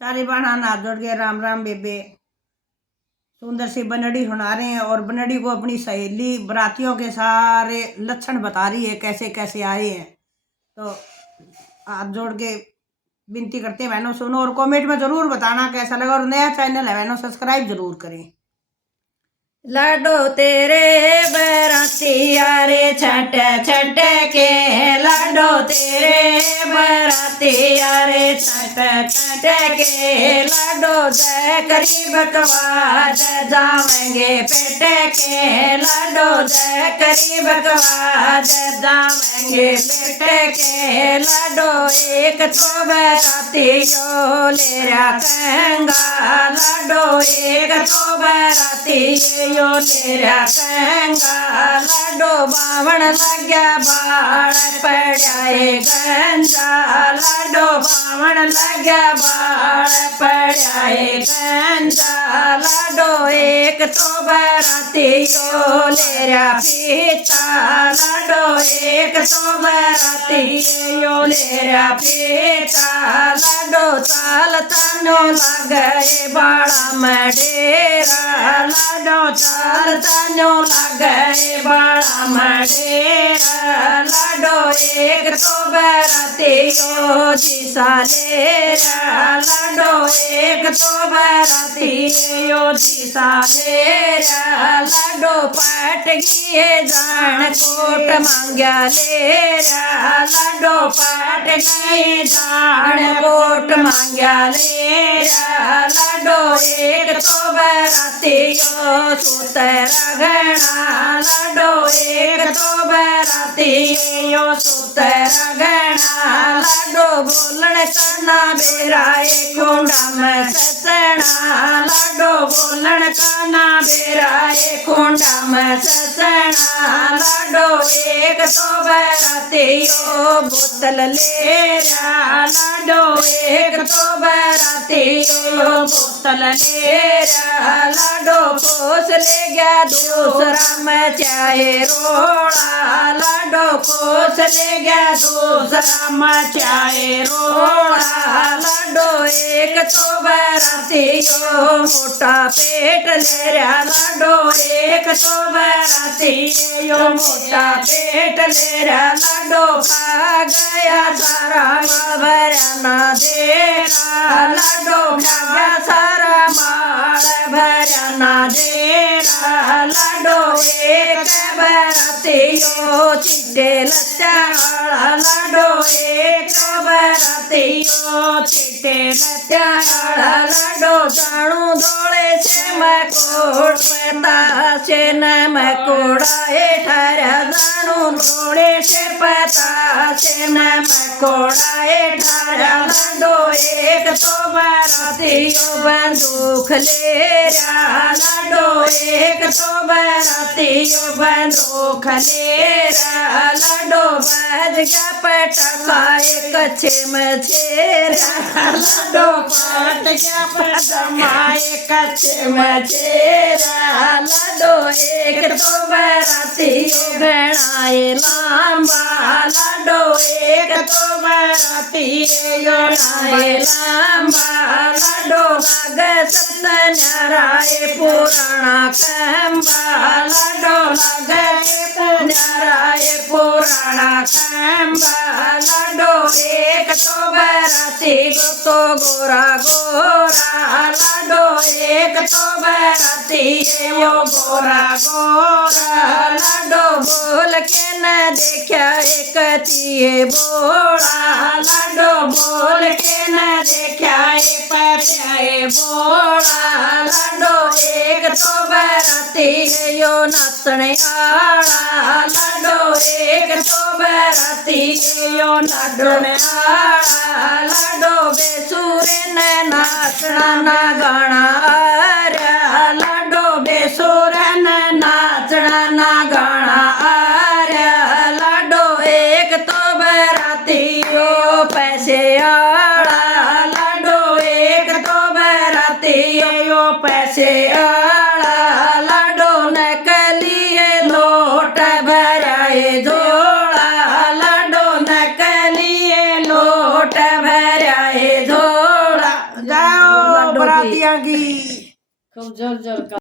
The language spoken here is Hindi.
सारे बाणा हाथ जोड़ के राम राम बेबे। सुंदर सी बनड़ी सुना रहे हैं और बनड़ी को अपनी सहेली बरातियों के सारे लक्षण बता रही है कैसे कैसे आए हैं। तो हाथ जोड़ के विनती करते हैं बहनों सुनो और कमेंट में जरूर बताना कैसा लगा और नया चैनल है बहनों सब्सक्राइब जरूर करें। लाडो तेरे बरातिया रे छट छट के लाडो तेरे बरातिया रे छट छट के लाडो जय करी बकवास जावेंगे पेट के लाडो जय करी बकवास जावेंगे पेट के लाडो एक तो बरातियों ले रखेंगा लाडो एक तो बराती यो तेरा कहंगा लाडो बावण लग्या बाण पड़ाए गंजा लाडो बावण लग्या बाण पड़ाए गंजा लाडो एक तो बरातियो लेरा पीता लाडो एक तो बरातियो लेरा पीता लाडो चाल तनो लगे बाड़ा मडेरा लाडो चाल तनो लगे बाड़ा मडेरा लाडो एक तो बरातियो जिसा लेरा लाडो एक तो बरातियो जिसा लेरा लाडो पट गिए जान कोट मांग्या लेरा लाडो पट गए जान कोट मांग्या लेरा लाडो एक तो बरातियो सुतरा गणा लाडो एक तो बरातियो सुतरा गणा लाडो बोलण काना बेराए कुंडा में ससना लाडो बोलण काना बेराए कुंडा में ससना लाडो एक तो बरातियो बोतल लेरा लाडो एक तो बरातियो बोतल लेरा लाडो कोस ले गया दूसरा में चाहे रोड़ा लाडो कोस ले गया दूसरा में चाहे रोड़ा लाडो एक तो बरातियो मोटा पेट ले रहा लाडो एक तो बरातियो मोटा पेट ले रहा लाडो खा गया सारा भरा ना देरा लाडो खा गया सारा माल भरा ना देरा लाडो एक बरातियो चिट्टे लच्चा लाडो एक बरातियो चिट्टे लच्चा लाडो जाणू दौड़े से मकोड़ पता से न मकोड़ा ठहरा जाणू दौड़े से पता से न मकोड़ा ठहरा लाडो एक तो बरातियो बंदूक ले रहा लाडो एक तो बरातियो बंदूक ले रहा लाडो बज गया पटाखा एक अच्छे में छेरा लाडो पट गया पटाखा एक अच्छे में छेरा लाडो एक तो बरातियो गणाए लांबा लाडो एक तो बरातियो गणाए लांबा लाडो लागे सत्यनाराय पुराणा कंबा लाडो लागे सत्यनाराय पुराणा कंबा लाडो एक तो बराती तो गोरा गोरा लाडो एक तो बराती यो गोरा गोरा लाडो बोल के न देखा एक तिये बोला लाडो बोल के न देखा एक पत्याए बोला लाडो एक तो बराती यो नाचने आड़ा लाडो एक तो बराती यो नाचने आड़ा लाडो बेसुरे न नाचना ना गाना आर्या लाडो बेसुरे न नाचना ना गाना आर्या लाडो एक तो बरातियो पैसे आड़ा लाडो एक तो बरातियो पैसे आड़ा लाडो नकलिए लोट भराए झोला लाडो नकलिए लोट भराए झोला। बरातियां की खूब जोर जोर का